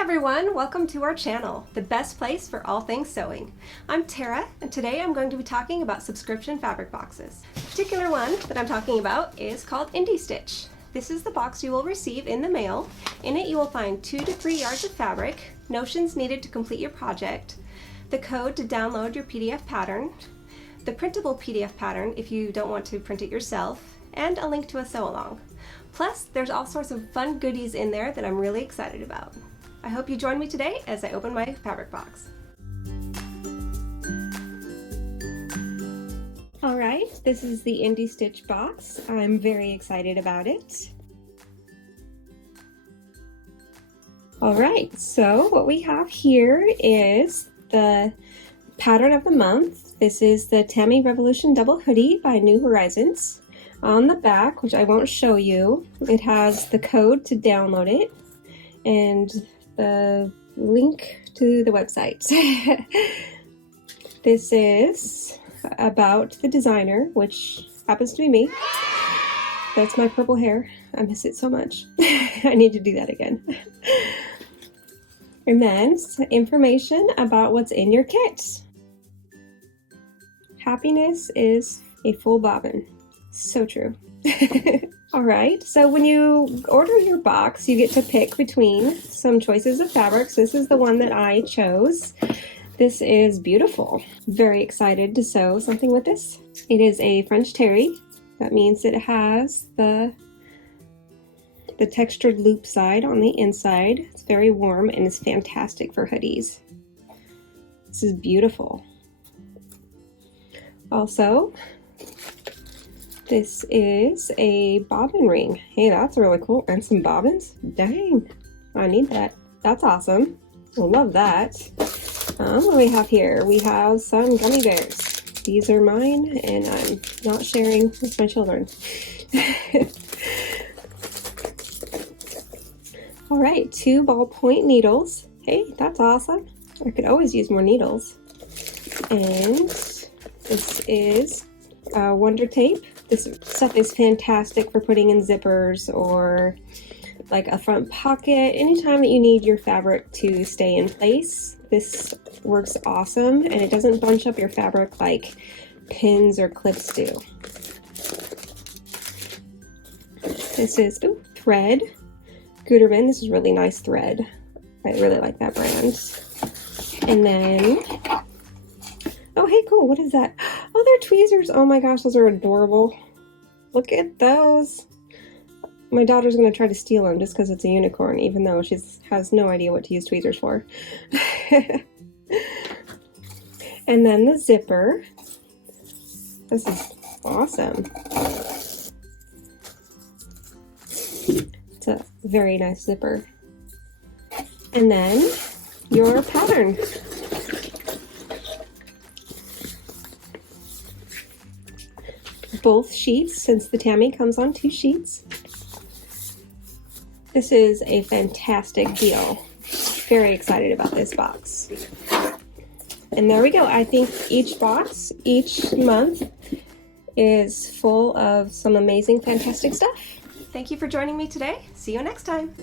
everyone, welcome to our channel, the best place for all things sewing. I'm Tara, and today I'm going to be talking about subscription fabric boxes. The particular one that I'm talking about is called IndieStitch. This is the box you will receive in the mail. In it you will find 2 to 3 yards of fabric, notions needed to complete your project, the code to download your PDF pattern, the printable PDF pattern if you don't want to print it yourself, and a link to a sew-along. Plus, there's all sorts of fun goodies in there that I'm really excited about. I hope you join me today as I open my fabric box. Alright, this is the IndieStitch box. I'm very excited about it. Alright, so what we have here is the pattern of the month. This is the Tami Revolution Double Hoodie by New Horizons. On the back, which I won't show you, it has the code to download it and the link to the website. This is about the designer, which happens to be me. That's my purple hair. I miss it so much. I need to do that again. And then information about what's in your kit. Happiness is a full bobbin. So true. Alright, so when you order your box, you get to pick between some choices of fabrics. This is the one that I chose. This is beautiful. Very excited to sew something with this. It is a French terry. That means it has the textured loop side on the inside. It's very warm and is fantastic for hoodies. This is beautiful. Also, this is a bobbin ring. Hey, that's really cool. And some bobbins? Dang, I need that. That's awesome. I love that. What do we have here? We have some gummy bears. These are mine, and I'm not sharing with my children. All right, 2 ballpoint needles. Hey, that's awesome. I could always use more needles. And this is Wonder Tape. This stuff is fantastic for putting in zippers or like a front pocket. Anytime that you need your fabric to stay in place, this works awesome, and it doesn't bunch up your fabric like pins or clips do. This is thread. Gutermann. This is really nice thread. I really like that brand. And then, oh hey, cool, what is that? Oh, they're tweezers. Oh my gosh, those are adorable. Look at those. My daughter's gonna try to steal them just because it's a unicorn, even though she has no idea what to use tweezers for. And then the zipper. This is awesome. It's a very nice zipper. And then your pattern. Both sheets, since the Tami comes on 2 sheets. This is a fantastic deal. Very excited about this box. And there we go. I think each box, each month, is full of some amazing, fantastic stuff. Thank you for joining me today. See you next time.